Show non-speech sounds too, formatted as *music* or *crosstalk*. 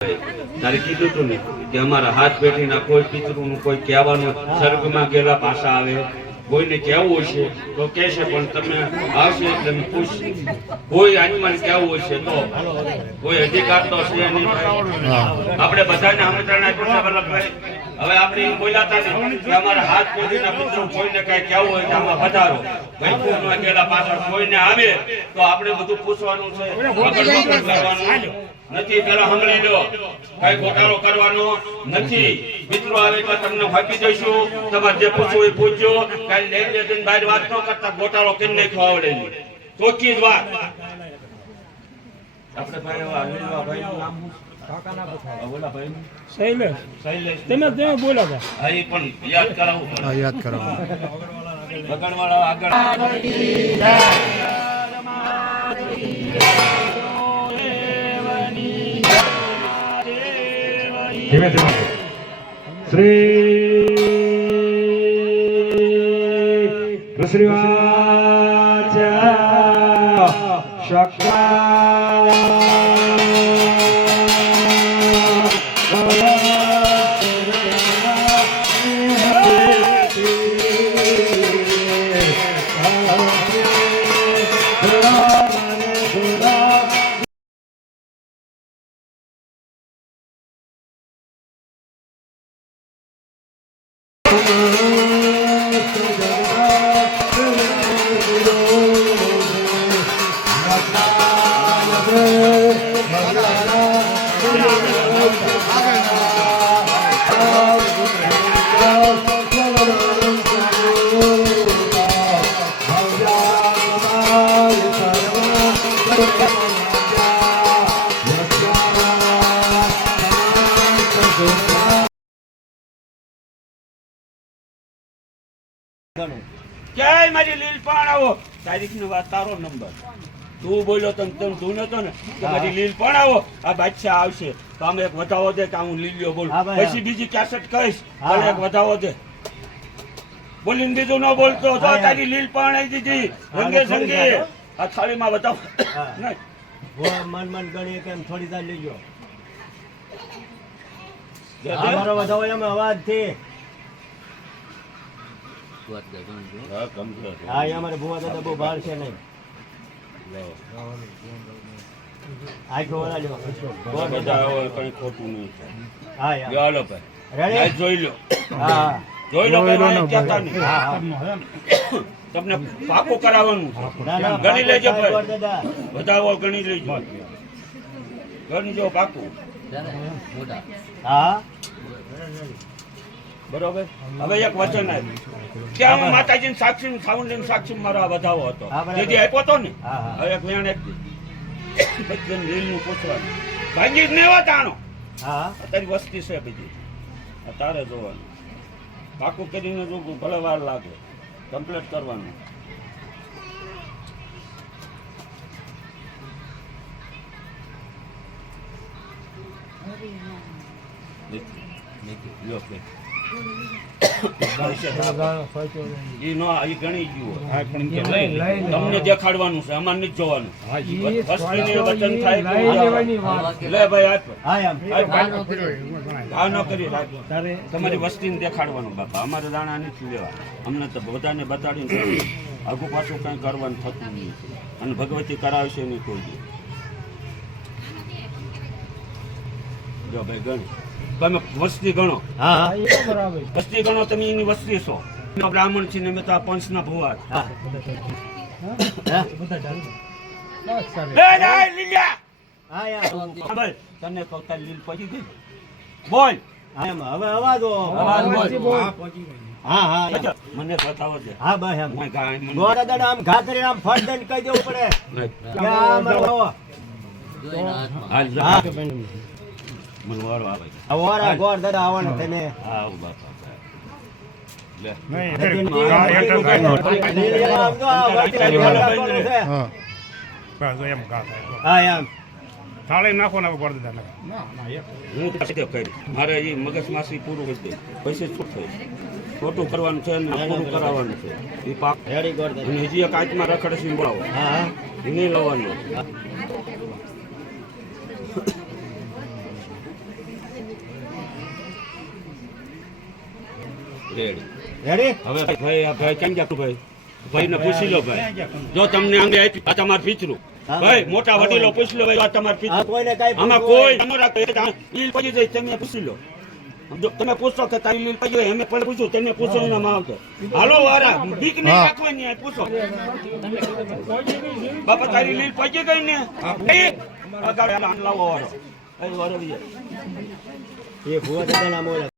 તારે કીધું તું ને કે અમારા હાથ પેઢીના કોઈ પિતૃનું કોઈ કહેવાનું સ્વર્ગમાં ગયેલા પાછા આવે કોઈને કહેવું હશે તો કહેશે પણ તમે આવશે એટલે અમે કોઈ આત્માને કહેવું હશે તો. કોઈ અધિકાર તો છે નહીં આપણે બધાને આમંત્રણ આપ્યું છે વલ્લભભાઈ હવે આપણે એમ બોલાતા ને કે અમારા હાથ પેઢીના પિતૃ કોઈને કઈ કહેવું હોય તો આમાં વધારો. વૈકુંઠમાં ગયેલા પાછળ કોઈને આવે તો આપણે બધું પૂછવાનું છે કરવાનું નથી પેલા સાંભળી લો. કઈ ગોટાળો કરવાનો નથી. મિત્રો આવે તો તમને ફાંકી દઈશું. તમારે જે પૂછવું એ પૂછજો. કઈ લેન દેન બહાર વાત ન કરતા ગોટાળો કેમ નાખ્યો આવડે ચોખ્ખી જ વાત. આપણે ભાઈ એવા લીલવા ભાઈનું નામ યાદ આ યાદ ભાઈનું? શૈલેષ કૃષ્ણવાચ શક્ય ક્યાંય મારી લીલ પણ આવો તારીખની વાત તારો નંબર તું બોલ્યો તો તમે તું નતો ને પછી લીલ પણ આવો. આ બાદશાહ આવશે. તો અમે એક વધાવો દે કે હું લીલીઓ બોલું. પછી બીજી કેસેટ કહીશ અને એક વધાવો દે. બોલીને બીજું ન બોલતો. તો. તારી લીલ પણ આવી દીધી. રંગે થોડી સંગે. આ થાળીમાં વધાવો. *coughs* નહીં. મન મન ગણીએ કેમ થોડી તાર લેજો. અમારો વધાવો એમ અવાજથી હા, ગમશે. હા એ અમારે ભૂવા દાદા બહુ બહાર છે નહીં આખો વરા લ્યો કોઈ બધા આવે, કંઈ ખોટું નહીં જોઈ લો. હા. જોઈ લો તમને પાકો કરાવવાનું છે ના ના ગણી લેજો વધાવો ગણી લેજો ગણજો પાકું હા. બરોબર? હવે એક વચન આવ્યું ત્યાં આમાં માતાજી સાક્ષી સાઉન્ડ સાક્ષી મારો આ વધાવો હતો. હા, આપ્યો હતો ને? હા, હા. હવે એક વેણ એક લીલ પૂછવાનું. ભાગી જ નહીં તાણો. હા તારી વસ્તી છે બીજી. આ તારે જોવાનું. પાકું કરીને જો ભલે વાર લાગે. કમ્પ્લીટ કરવાનું. ગણી ગયું તમને દેખાડવાનું છે અમારે નથી જોવાનું. વચન થાય લે ભાઈ આપ. હા એમ. આ ન કરી રાખ. તમારી વસ્તીને દેખાડવાનું બાપા. અમારે દાણા નથી લેવા. અમને તો બધાને બતાડીને આગુ પાછું કઈ કરવાનું થતું નહીં અને ભગવતી કરાવશે નહીં કોઈ જો ભાઈ ગણ. તમે વસ્તી ગણો. હા બરાબર વસ્તી ગણો તમે એની વસ્તી છો. એનો બ્રાહ્મણ છે ને મેં તો આ પંચના ભુવા છે. હા. લે જાય લીલા હા યાર. હા ભાઈ તને કહું તારી લીલ પડી ગઈ? બોલ. હા એમ. હવે અવાજ અવાજ હા હા મને બતાવો છે. હા બસ એમ. દાદા આમ ઘા આમ ફટ દઈને કહી દેવું પડે. હા. મને વારો આવે ઓરા ગોળ દાદા આવવાના થઈને હા બાપા મારે એ મગજમાસી પૂરું કરી દે. છૂટ થઈ ખોટું કરવાનું છે ને પૂરું કરાવવાનું છે. એ પાક અને હજી એક આંચમાં રખડે છે બોલાવો. હા હા. એ નહીં લાવવાનું રેડી. હવે ભાઈ ભાઈ કેમ જાતું ભાઈ? ભાઈને પૂછી લો ભાઈ. જો તમને અંગે આપી આ તમારું પિતરું ભાઈ મોટા વડીલો પૂછી લો ભાઈ આ તમારું આ પિતરું કોઈને કાંઈ આમાં કોઈ લીલ પડી જાય તમે પૂછી લો. તમે પૂછો કે તારી લીલ પડી હોય અમે પણ પૂછ્યું તમે પૂછો એના માં આવતો. હાલો વારા બીક નહીં રાખવાની પૂછો. બાપા તારી લીલ પડી ગઈ ને? અગાડ લાવો વારો. એ ભુવા દાદાના મોઢે